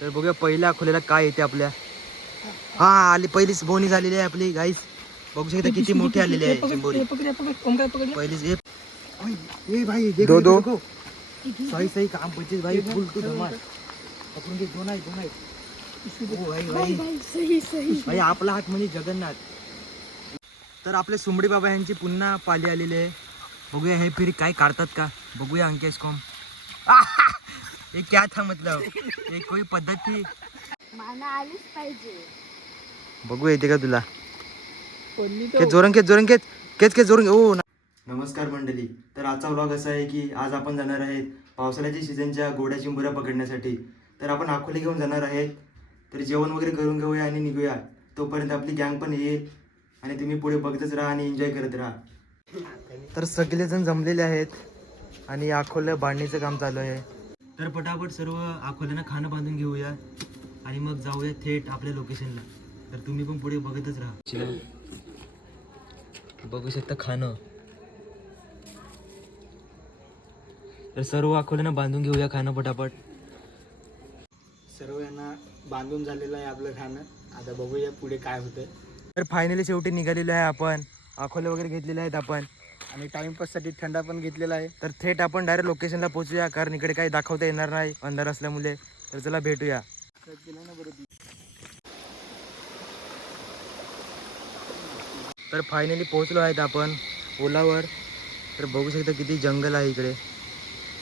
तर बघूया पहिल्या अकोल्याला काय येते आपल्या. हा आली पहिलीच बोनी झालेली आहे आपली गाईस. बघू शकता किती मोठी आलेली आहे चिंबोरी. पहिलीच ए भाई दो दो सही सही काम 25 भाई फुल टू धमाल. पकडून घे. दोन आहेत. ओ भाई भाई आपला हात म्हणजे जगन्नाथ. तर आपले सुंबडी बाबा यांची पुन्हा पाली आलेली आहे. बघूया हे फिर काय काढतात का बघूया. अंकेश कॉम ये क्या था मतलब ये कोई पद्धत थी. माना आलीच पाहिजे. बघू येते का तुला. जोरण खेच जोरण. ओ नमस्कार मंडळी. तर आजचा व्लॉग असा आहे की आज आपण जाणार आहेत पावसाळ्याच्या सीझनच्या गोड्या चिंबोऱ्या पकडण्यासाठी. तर आपण अकोले घेऊन जाणार आहेत. तर जेवण वगैरे करून घेऊया आणि निघूया. तोपर्यंत आपली गँग पण येईल आणि तुम्ही पुढे बघतच राहा आणि एन्जॉय करत राहा. तर सगळेजण जमलेले आहेत आणि अकोला बांधणीचं काम चालू आहे. तर पटापट सर्व अकोल्यानं खाणं बांधून घेऊया आणि मग जाऊया थेट आपल्या लोकेशनला. तर तुम्ही पण पुढे बघतच राहा. बघू शकता खाणं. तर सर्व अकोल्यानं बांधून घेऊया खाणं पटापट. सर्व यांना बांधून झालेलं आहे आपलं खाणं. आता बघूया पुढे काय होतं. तर फायनली शेवटी निघालेलो आहे आपण. अकोले वगैरे घेतलेले आहेत आपण आणि टाइमपाससाठी थंडा पण घेतलेला आहे. तर थेट आपण डायरेक्ट लोकेशनला पोहोचूया कारण इकडे काही दाखवता येणार नाही अंधार असल्यामुळे. तर चला भेटूया. तर फायनली पोहोचलो आहेत आपण ओलावर. तर बघू शकता किती जंगल आहे इकडे.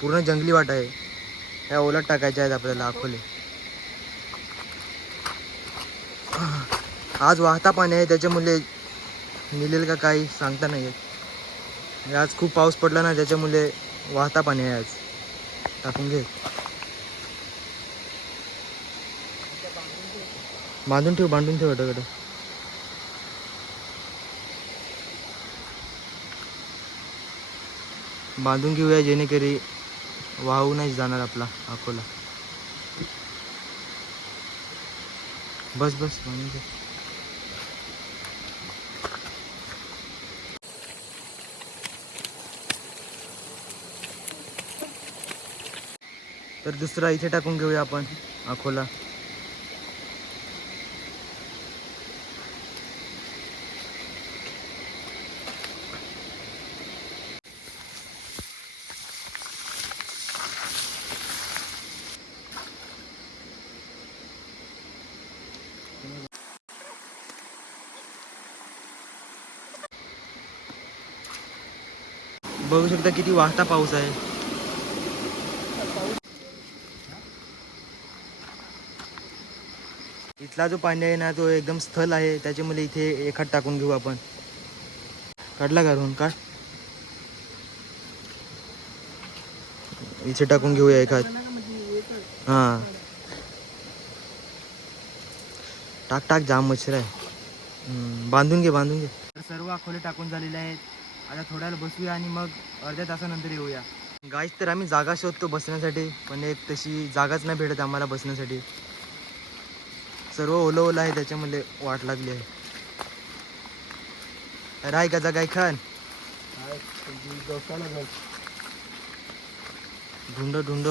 पूर्ण जंगली वाट आहे. ह्या ओलात टाकायच्या आहेत आपल्याला अकोले. आज वाहता पाणी आहे त्याच्यामुळे मिळेल का काही सांगता नाही येत. आज खूप पाऊस पडला ना त्याच्यामुळे वाहता पाणी आहे आज. टाकून घे. बांधून ठेव अटकडं. बांधून घेऊया जेणेकरी वाहू नाही जाणार आपला अकोला. बस बांधून घे. तर दुसरा इथे टाकून घेऊया आपण अकोला. बघू शकता किती वाहता पाऊस आहे. इथला जो पाणी आहे ना तो एकदम स्थल आहे त्याच्यामुळे इथे एखाद टाकून घेऊ आपण. काढला काढून काढ. इथे टाकून घेऊया एखाद. हां टाक जाम मच्छर आहे. बांधून घे. तर सर्व अकोले टाकून झालेले आहेत. आता थोड्याला बसूया आणि मग अर्ध्या तासानंतर येऊया. गाईस तर आम्ही जागा शोधतो बसण्यासाठी पण एक तशी जागाच नाही भेटत आम्हाला बसण्यासाठी. सर्व ओलं आहे त्याच्यामुळे वाट लागली आहे. राय का जागा खान ढुंड.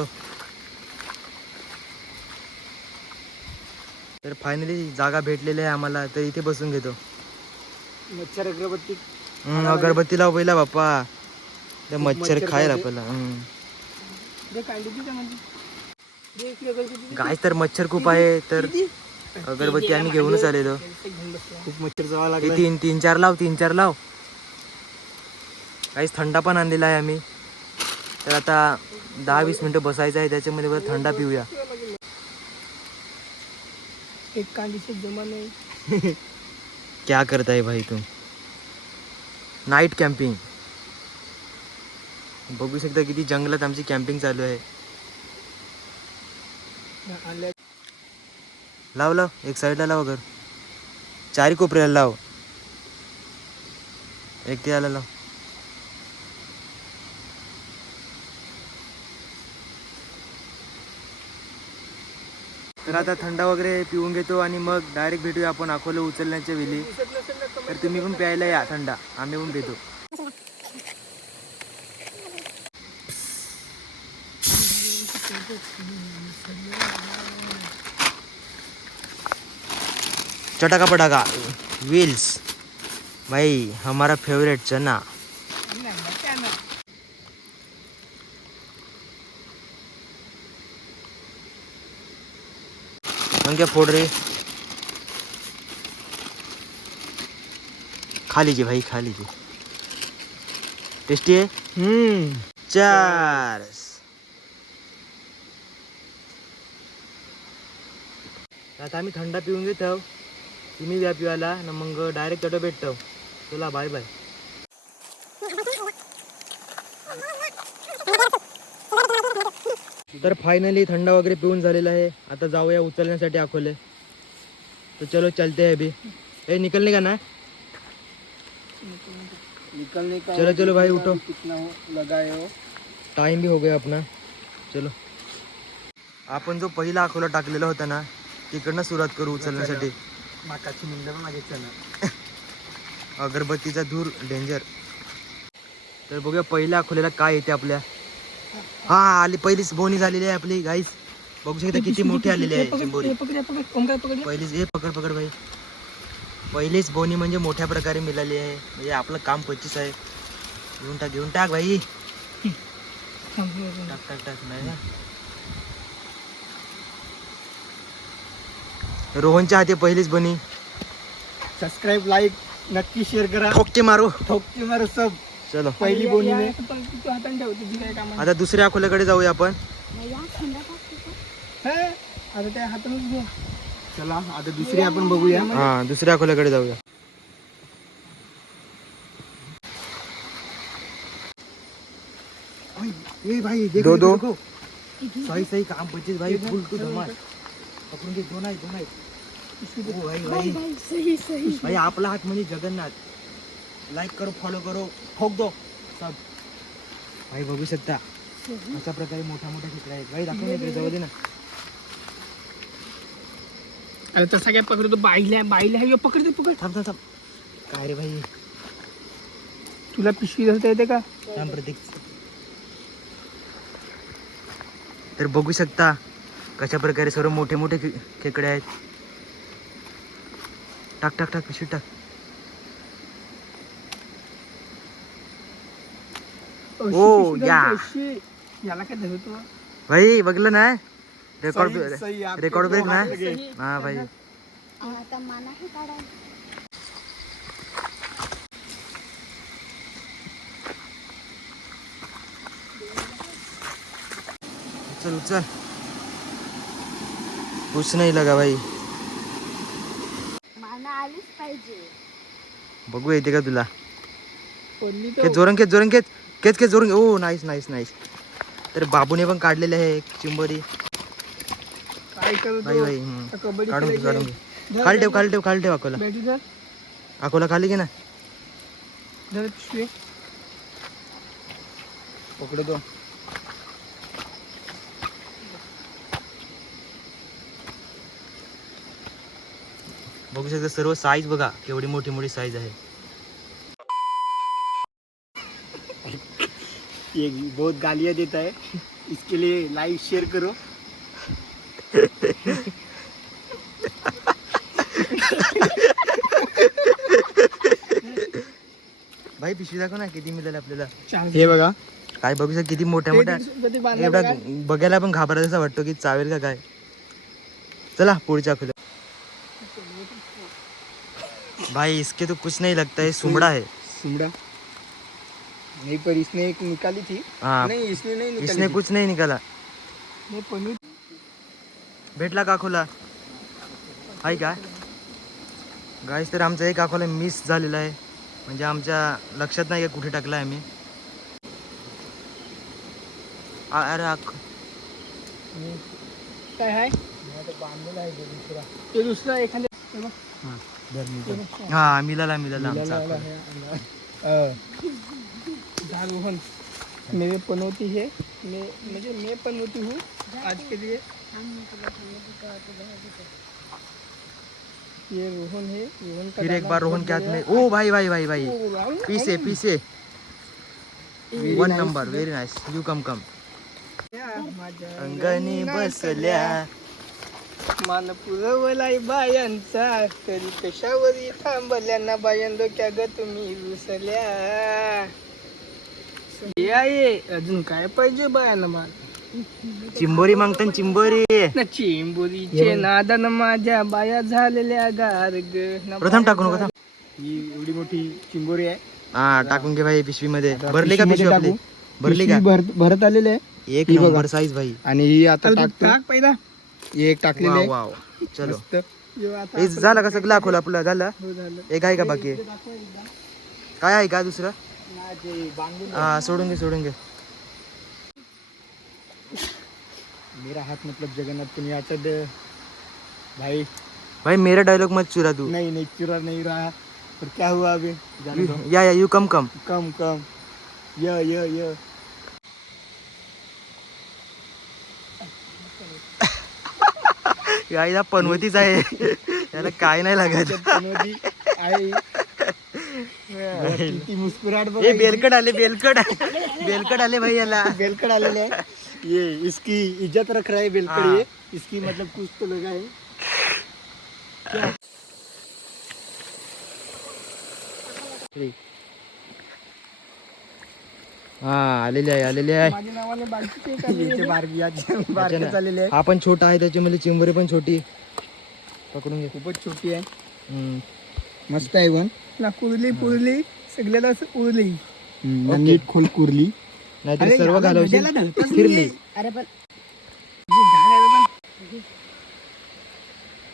तर फायनली जागा भेटलेली आहे आम्हाला. तर इथे बसून घेतो. मच्छर अगरबत्ती अगरबत्ती लाव पहिला बाप्पा. ते मच्छर खायला पहिला. गाय तर मच्छर खूप आहे. तर अगरबत्ती आम्ही घेऊनच आलेलो. खूप मच्छर जावा लागला. तीन चार लाव. काहीच थंडा पण आणलेला आहे आम्ही. तर आता 10-20 मिनिटं बसायचं आहे त्याच्यामध्ये बरं थंडा पिऊया. एक कांडी से जमा नाही. क्या करता है भाई तुम. Night camping. बघू शकता किती जंगलात आमची कॅम्पिंग चालू आहे. लाव एक साईडला लाव. अगर चारी कोपऱ्याला लाव. एक त्याला लाव. तर आता थंडा वगैरे पिऊन घेतो आणि मग डायरेक्ट भेटूया आपण अकोले उचलण्याच्या वेळी. तर तुम्ही पण प्यायला या थंडा. आम्ही पण पितो. चटाका पटाका व्हील्स भाई हमारा फेवरेट चना. क्या फोड़ रहे, खा लीजिए भाई खा लीजिए, टेस्टी है. चार्स. आता आम्ही थंडा पिऊन घेतो, तुम्ही व्या पिवायला ना मग डायरेक्ट तटो भेटतो. चला बाय बाय. तर फायनली थंडा वगैरे पिऊन झालेला आहे. आता जाऊया उचलण्यासाठी अकोले. तो चलो चलते हैं अभी. ए निकलने का ना. निकलने का चलो चलो भाई उठो, कितना लगाए हो. टाइम भी हो गया अपना. चलो आपण जो पहिला अकोला टाकलेला होता ना तिकडनं सुरुवात करू उचलण्यासाठी. माकाची मिळलं माझे चना. अगरबत्तीचा धूर डेंजर. तर बघूया पहिल्या अकोल्याला काय येते आपल्या. हा आली पहिलीच बोनी झालेली आहे आपली गाईस. बघू शकता किती मोठी आलेली आहे चिंबोरी. पहिलीच हे पकड पकड भाई. पहिलीच बोनी म्हणजे मोठ्या प्रकारे मिळाली आहे. म्हणजे आपलं काम 25 आहे. घेऊन टाक भाई. टाक टाक टाक नाही ना. रोहनच्या हाती पहिलीच बोनी. सबस्क्राईब लाईक नक्की शेअर करा. ठोके मारू सब. चलो पहिली बोनी ने आता दुसऱ्या अकोल्याकडे जाऊया आपण. या थंडा टाकते आता त्या हातानेच घ्या. चला आता दुसरी आपण बघूया. हा दुसऱ्या अकोल्याकडे जाऊया. ए भाई दो दो सही सही काम 25 भाई फुल टू धमाल. पकडून घे. दोन आहे. ओ भाई भाई सही सही. भाई आपला हात म्हणजे जगन्नाथ. लाईक करो फॉलो करो ठोक दो सब. भाई बघू शकता अशा प्रकारे मोठ्या खेकडा आहेत. भाई दाखवून येते जवळ दे ना. अरे तसा काय पकडतो. बाईला पकड. थांब थांब थांब. काय रे भाई तुला पिशवी धरता येते का. थांब प्रतीक. तर बघू शकता कशा प्रकारे सर्व मोठे खेकडे आहेत. टाक टाक टाक पिशवी टाक. ओ या याला काय धरतो भाई बघलं ना. रेकॉर्ड सही आपके रेकॉर्ड दो ब्रेक ना. हाथ लगे. हा भाई आता मला हे काढायला. चल कुछ नहीं लगा भाई. मला आलीच पाहिजे. बघू येते का तुला. पडली खेच जोरण खेच जोरण. Oh nice nice nice. तर बाबूने पण काढलेले आहे एक चिंबोरी. काय करतो भाई भाई कबड्डी काढून घे खेळायची. घे. खाली ठेव अकोला. बॅटी धर. अकोला खाली घे ना. धर पिशवी. पकडतो. बघू शकता सर्व साईज बघा केवढी मोठी साईज आहे. ये बहुत गालियां देता है. इसके लिए लाइक शेयर करो. भाई पिशवी दाखव ना किती मिळाले आपल्याला. हे बघा काय बघू शकता किती मोठ्या एवढा बघायला पण घाबरायचा वाटतो की चावेल का काय. चला पुढच्या अकोल्या. भाई इसके तो कुछ नहीं लगता है. सुमड़ा है. सुमड़ा नहीं पर इसने एक निकाली थी. हाँ नहीं इसने नहीं निकाली इसने थी. कुछ नहीं निकाला. नहीं पनीर. भेटला का अकोला आहे का गाईस. तर आमचा एक अकोला मिस झालेला आहे. म्हणजे आमच्या लक्षात नाही का कुठे टाकला आहे आम्ही. अरे काय आहे. बांधलेला आहे दुसरा. ते दुसरा एखाद्या. हा मिळाला आमचा अकोला. रोहन मेरे पनौती है. मैं पनौती हूँ आज के लिए. ये रोहन है. रोहन का फिर एक दाना बार रोहन बहुत के हाथ बड़ा में. है. ओ भाई भाई भाई भाई ओ, राहुल, पीसे राहुल. पीसे. Very 1 nice. Number. Very nice. यू कम अंगणी बसल्या मान पुरवलाय बायांचा तरी कशावरी थांबल्या ना बायां डोक्या ग तुम्ही रुसल्या ये अजून काय पाहिजे बायानं मला चिंबोरी मागतान चिंबोरी. ना चिंबुरीचे नादन माझ्या बाया झालेल्या गार्ग प्रथम टाकू नका थांब. ही एवढी मोठी चिंबोरी आहे. हा टाकून घे भाई पिशवी मध्ये. आता भरली का पिशवी पिशवीमध्ये आपली? भरली का? भरत आलेले आहे. एक ही बघा. नंबर साईज भाई. आणि ही आता टाक पहिला हे एक टाकलेली वाव आहे. वाव. चलो मस्त. यो आता हे झालं का सगळं खोला आपलं झालं? हो झालं. एक आहे का बाकी? दाखवा एकदा. काय आहे का दुसरं? ना जे बांधून हा सोडून घे सोडून घे. मेरा हाथ मतलब जगन्नाथ तुम्ही आता भाई भाई मेरा डायलॉग मत चुरा तू. नहीं नहीं चुरा नहीं रहा पर क्या हुआ अभी जाने दो. या या यू कम कम. कम कम य यायला पनवतीच आहे. याला काय नाही लागत. पनवती आहे. किती मुस्कुराहट बघा. ए बेलकड आले बेलकड. बेलकड आले भाई याला. बेलकड़ आलेले आहे. ये इसकी इज्जत रख रहा है बेलकड़. हाँ. ये इसकी मतलब कुछ तो लगा है क्या. हा आलेले आहे आलेले आहे. माझ्या नावाने बारकी बारकी चाललेले आहे. हा पण छोटा आहे त्याच्यामध्ये चिंबोरी पण छोटी. पकडून घे. खूपच छोटी आहे. हम्म. मस्त आहे पण ना. कुरली सगळ्याला असं उरली. नीट खोल कुरली. नाहीतर सर्व घालवशील फिरली. अरे पण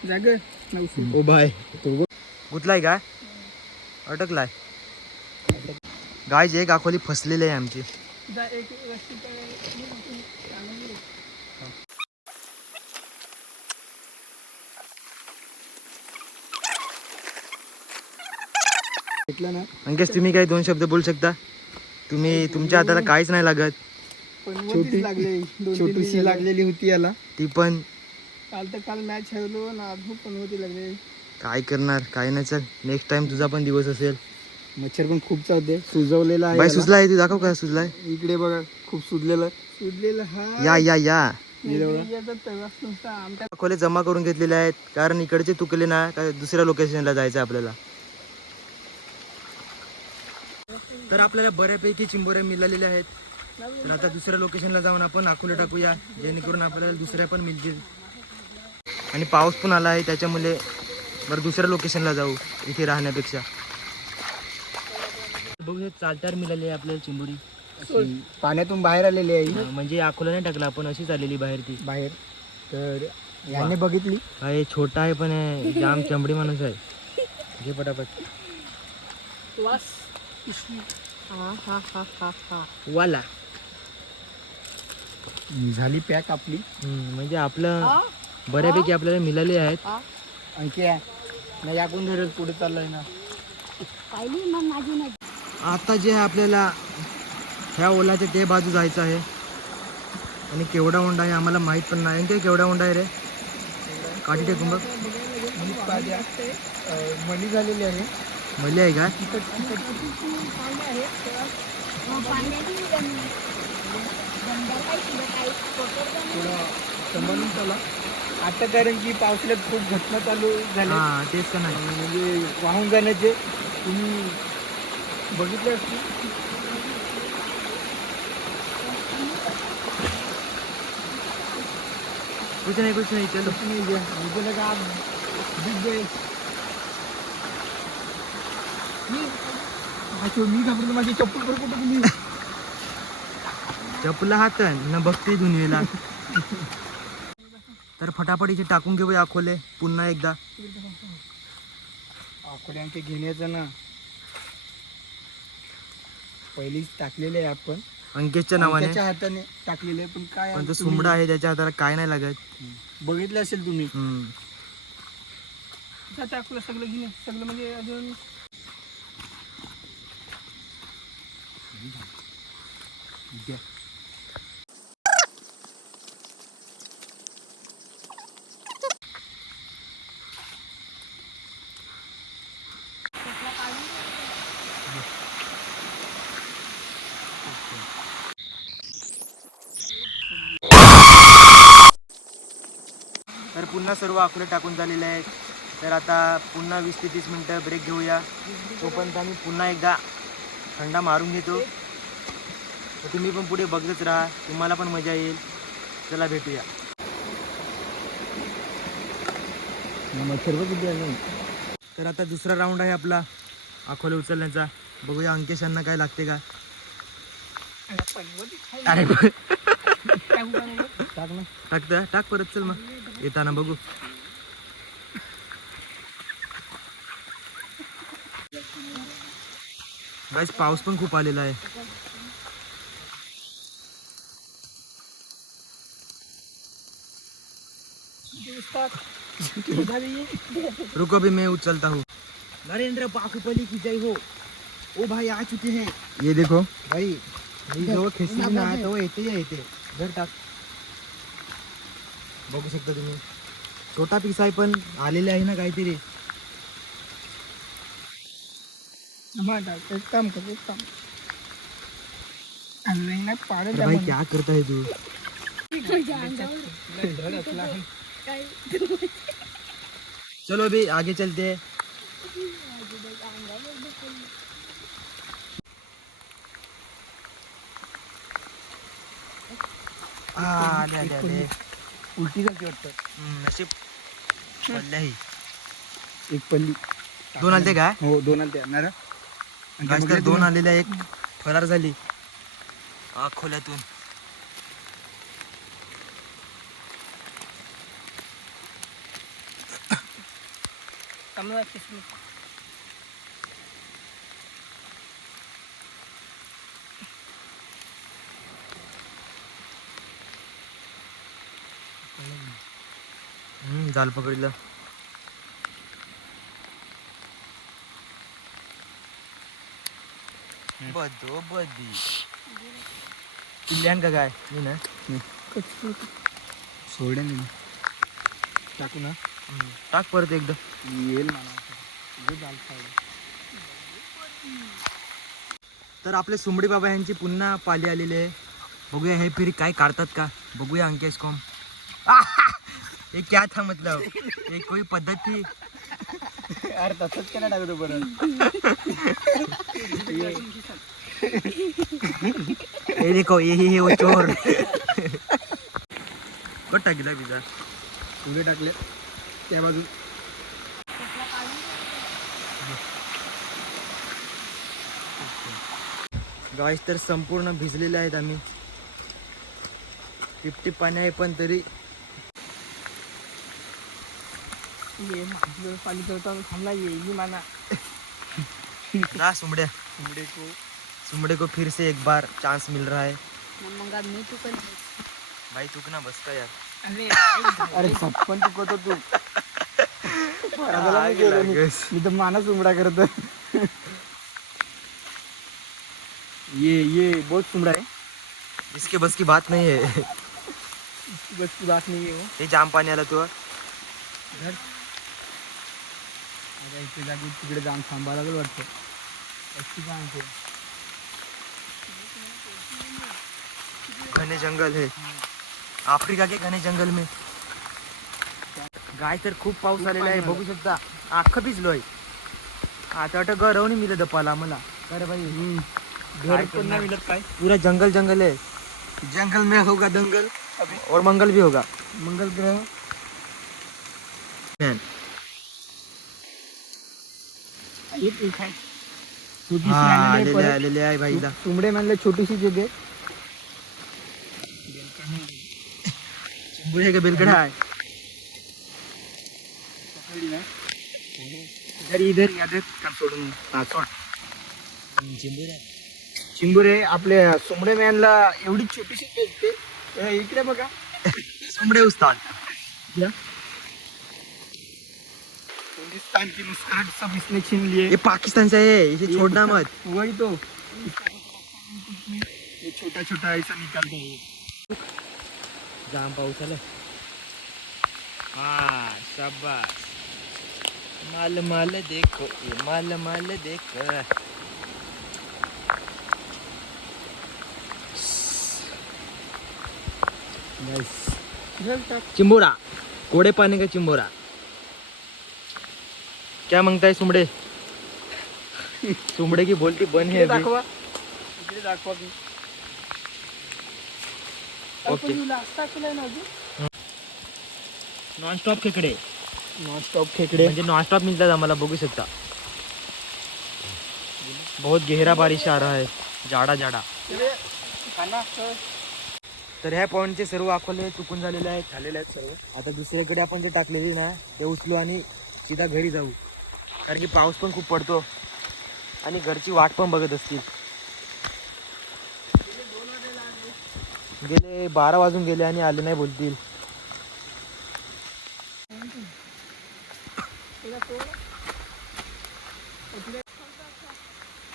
जाग ओ बाय गुतलाय का? अटकलाय. गाय एक आखोली फसलेली आहे आमची. भेटलं ना. अंकेश तुम्ही काही दोन शब्द बोलू शकता? तुम्ही तुमच्या हाताला काहीच नाही लागत. छोटी छोटीशी लागलेली होती याला. ती पण काल मॅच हरलो ना. अजून पण होती लागले. काय करणार काय नाही. चल नेक्स्ट टाइम तुझा पण दिवस असेल. मच्छर पण खूप चालते. सुजवलेला आहे बाई याला. सुजला आहे तू दाखव काय सुजलाय. इकडे बघा खूप सुजलेला हा. या या या आमच्या खोले जमा करून घेतलेले आहेत कारण इकडचे तुकले ना काय दुसऱ्या लोकेशनला जायचं आपल्याला. तर आपल्याला बऱ्यापैकी चिंबोऱ्या मिळालेल्या आहेत. तर आता दुसऱ्या लोकेशनला जाऊन आपण अकोले टाकूया जेणेकरून आपल्याला दुसऱ्या पण मिळतील. आणि पाऊस पण आला आहे त्याच्यामुळे बरं दुसऱ्या लोकेशनला जाऊ इथे राहण्यापेक्षा. बघू हे चालत्यावर मिळाली आहे आपल्याला चिंबोरी. पाण्यातून बाहेर आलेली आहे. म्हणजे अकोला नाही टाकला आपण अशीच आलेली बाहेर ती बाहेर. तर याने बघितली. हा हे छोटा आहे पण हे जाम चमडी माणूस आहे. घे पटापट. वाला झाली पॅक आपली. म्हणजे आपलं बऱ्यापैकी आपल्याला मिळाले आहेत. आणखी नाही आपण धरत पुढे चाललोय ना. पाहिली मग माझी नाही. आता जे आहे आपल्याला ह्या ओलाच्या ते बाजू जायचं आहे. आणि केवढा ओंडा आहे आम्हाला माहीत पण नाही. आणि ते केवढा ओंडा आहे रे. काठी टेकून बघ. मली झालेली आहे. मली आहे का? संभाळून चला आता कारण की पावसाळ्यात खूप घटना चालू झाल्या. हा तेच का नाही. म्हणजे वाहून जाण्याचे तुम्ही बघितले असतील. कुछ नाही चलो. मुझे लगा आप दिख गए. मी घाबरलो. माझी चप्पल बरं कुठं तुम्ही. चपला हात न बघते दुनियेला. तर फटाफट इथे टाकून घेऊ अकोले पुन्हा एकदा. आखोड्यांचे घेण्याचं ना पहिलीच टाकलेले आहे आपण. अंकेशच्या नावाने. त्याच्या हाताने टाकलेले आहे. पण काय पण तो तुम्ही सुमडा आहे त्याच्या हाताला काय नाही लागत. बघितलं असेल तुम्ही. टाकलं सगळं घेणे सगळं म्हणजे अजून तर पुन्हा सर्व अकोले टाकून झालेले आहेत. तर आता पुन्हा 20 ते 30 मिनटं ब्रेक घेऊया. तोपर्यंत आम्ही पुन्हा एकदा थंडा मारून घेतो. तर तुम्ही पण पुढे बघतच राहा, तुम्हाला पण मजा येईल. चला भेटूया. तर आता दुसरा राऊंड आहे आपला अकोले उचलण्याचा. बघूया अंकेशांना काय लागते का. अरे टाक परत. चल मग येताना बघू. गाइस पाऊस पण खूप आलेला आहे. रुको अभी मैं उछलता हूँ. नरेंद्र बाहुबली की जय हो. ओ भाई आ चुके हैं. ये देखो भाई मी जेव्हा खेचली ना तेव्हा येते घर टाक. बघू शकता तुम्ही छोटा पीस आहे पण आलेले आहे ना काहीतरी. एक काम कर पाडत अरे भाई क्या करता है तू. चलो अभी आगे चलते हैं. आले. उलटी जाते वाटतं. नशीब पडल्याही. एक पल्ली दोन आलते काय. हो 2 आलते ना. गाइस तर 2 आलेल्या, एक फरार झाली अकोल्यातून. जाल पकडलं. बदो बदी किल्ल्यान का काय मी ना सोडे नाही टाकू ना. टाक परत एकदा. येईल मला तर आपले सुंबडी बाबा यांची पुन्हा पाली आलेली आहे. बघूया हे फिर काय काढतात का. बघूया अंकेश कॉम. ये क्या था मतलब, ये कोई पद्धत थी. अरे तसंच केला टाकतो परत. ये देखो यही है वो चोर. कट टाकला बिजा. पुढे टाकले त्या बाजू. गाइस तर संपूर्ण भिजलेले आहेत आम्ही. टिपटिप पाणी आहे पण तरी. पाणी करता थांबला येईल माना. जा सुमड़े को फिर से एक बार चांस मिल रहा है. मग मी तू पण भाई तू ना बस का यार. अरे पण तू करतो तू. मी तर मानच उमडा करतो. ये बहुत सुमड़ा है. इसके बस की बात नहीं है. बस की बात नहीं है वो. ये जाम पाणी आला तो. अरे इथे जागी तिकडे जाऊन थांबायला लागलं वाटतं. घने जंगल है. आफ्रिका के घने जंगल में. गाय तर खूप पाऊस आलेला आहे. बघू शकता अख्खं भिजलोय. आता वाटतं गरवणी मिळत दपाला मला. अरे भाई घर पण नाही मिळत काय. पूरा जंगल जंगल है. जंगल में होगा दंगल. और मंगल भी होगा. मंगल ग्रह. आलेले आहे भाईला. तुमडे म्हणले छोटीशी जगह. चिंबुरे का बेलकडा आहे. इधर यादत काम सोडून सोड. चिंबुरे चिंबुरे आपल्या सुमडे मॅनला एवढी छोटीशी भेटते. इकडे बघा सुमड़े उस्ताद. हिंदुस्तान की मुस्कुराहट सब इसने छीन लिए. ये पाकिस्तान से है, इसे छोड़ना मत. वही तो ये छोटा छोटा ऐसा निकालते हैं. जाम पाऊस आला. हा शाबाश. माल माल देखो ये माल माल देखो. चिंबोरा कोड़े पानी का चिंबोरा. क्या मांगताय सुमडे? सुमडे की बोलती बन है इकडे अभी. दाखवा इकडे दाखवा की ओके. नाश्ता केलाय ना अजून नॉनस्टॉप खेकडे नॉनस्टॉप खेकडे म्हणजे नॉनस्टॉप मिळतात आम्हाला, बघू शकता. बहुत गहरा बारिश आ रहा है, जाडा जाडा. खाना तर ह्या पॉईंटचे सर्व अकोले चुकून झालेले आहेत सर्व. आता दुसऱ्याकडे आपण जे टाकलेले ना ते उचलू आणि सीधा घरी जाऊ, कारण की पाऊस पण खूप पडतो आणि घरची वाट पण बघत असतील. गेले 12 वाजून गेले आणि आले नाही बोलतील.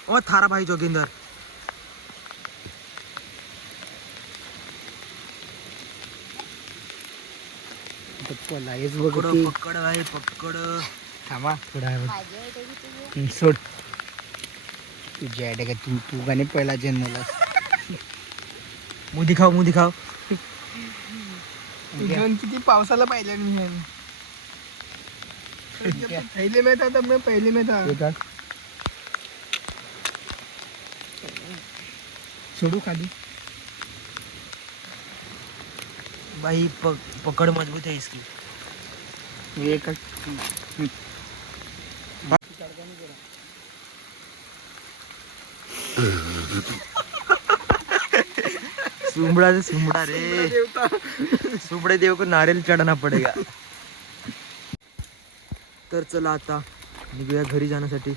ओ थारा भाई जोगिंदर. लाईच पकड बघ पकड आहे पकड. थांबा थोडा वेळ. माझी आहे त्याची तुझी. सोड तुझ्या आयडिया का तू गाणे पहिला जन्मला मुंह दिखाओ मुंह दिखाओ. घेऊन किती पावसाला पाहिजे मी पहिले में था तब मैं पहले में था. सोडू खाली. भाई पकड़ मजबूत है इसकी. एक सुमड़ा से सुमड़ा रे. सुमड़े देव को नारियल चढ़ाना पड़ेगा. तर चला आता निघूया घरी जाण्यासाठी.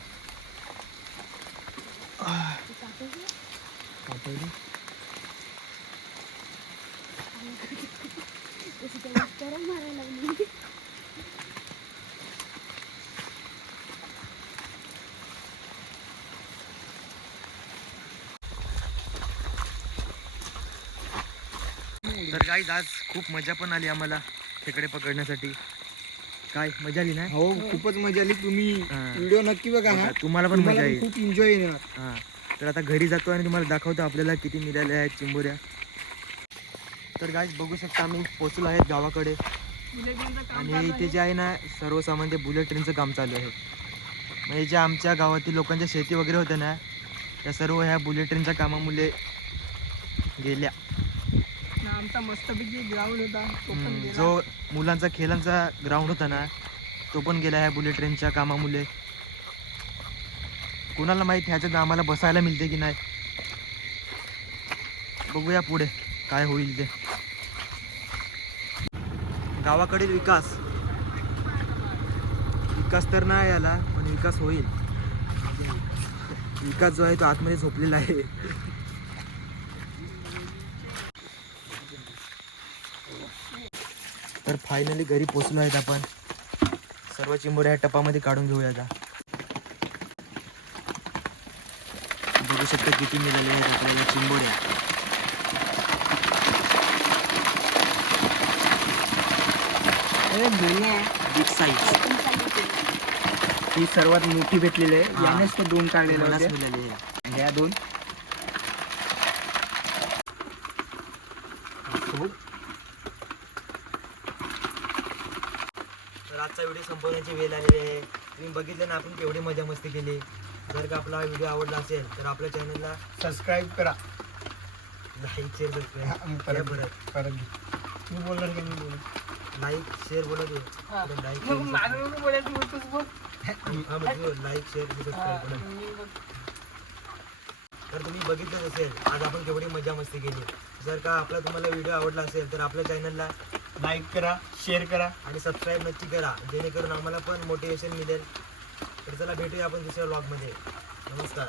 कशी काय विचारायला मारायला लागली. तर गाईज आज खूप मजा पण आली आम्हाला खेकडे पकडण्यासाठी. काय मजा आली ना? हो खूपच मजा आली. तुम्ही हा. व्हिडिओ नक्की बघा हा. तुम्हाला पण तुम्हाला मजा पण येईल. खूप एन्जॉय येणार. हां, तर आता घरी जातो आणि तुम्हाला दाखवतो आपल्याला किती मिळाल्या आहेत चिंबोऱ्या. तर गाईज बघू शकता आम्ही पोचलो आहेत गावाकडे आणि इथे जे आहे ना सर्वसामान्य ते बुलेट ट्रेनचं काम चालू आहे. म्हणजे ज्या आमच्या गावातील लोकांच्या शेती वगैरे होत्या ना त्या सर्व ह्या बुलेट ट्रेनच्या कामामुळे गेल्या. आमचा मस्तपैकी ग्राउंड होता तो पण गेला. जो मुलांचा खेळांचा ग्राउंड होता ना तो पण गेला ह्या बुलेट ट्रेनच्या कामामुळे. कोणाला माहीत ह्याच्यात आम्हाला बसायला मिळते की नाही. बघूया पुढे काय होईल ते. गावाकडील विकास तर नाही आला पण विकास होईल. विकास जो आहे तो आतमध्ये झोपलेला आहे. तर फायनली घरी पोचलो आहेत आपण. सर्व चिंबोऱ्या ह्या टपामध्ये काढून घेऊया आता. बघू शकता किती मिळाले आहेत आपल्याला चिंबोऱ्या. बिग साईज ही सर्वात मोठी भेटलेली आहे. हा. यानेच तर 2 काढलेल्या मलाच होत्या. मिळाले आहे. ह्या 2 तर आजचा व्हिडिओ संपवण्याची वेळ आलेली आहे. तुम्ही बघितलं ना आपण केवढी मजा मस्ती केली. जर का आपला व्हिडिओ आवडला असेल तर आपल्या चॅनलला सबस्क्राईब करा. लाईक शेअर सबस्क्राईब परत परत परत घे. तू बोलणार का मी बोलणार? लाईक शेअर बोला तू. हा. लाईक मग माझं नको बोलायचं होतंच बोल. लाईक शेअर सबस्क्राईब बोला. मी बघ- तर तुम्ही बघितलंच असेल आज आपण केवढी मजा मस्ती केली. जर का आपला तुम्हाला व्हिडिओ आवडला असेल तर आपल्या चॅनलला लाईक करा, शेअर करा. आणि सबस्क्राईब नक्की करा जेणेकरून आम्हाला पण मोटिवेशन मिळेल. तर चला भेटूया आपण दुसऱ्या व्लॉगमध्ये. नमस्कार.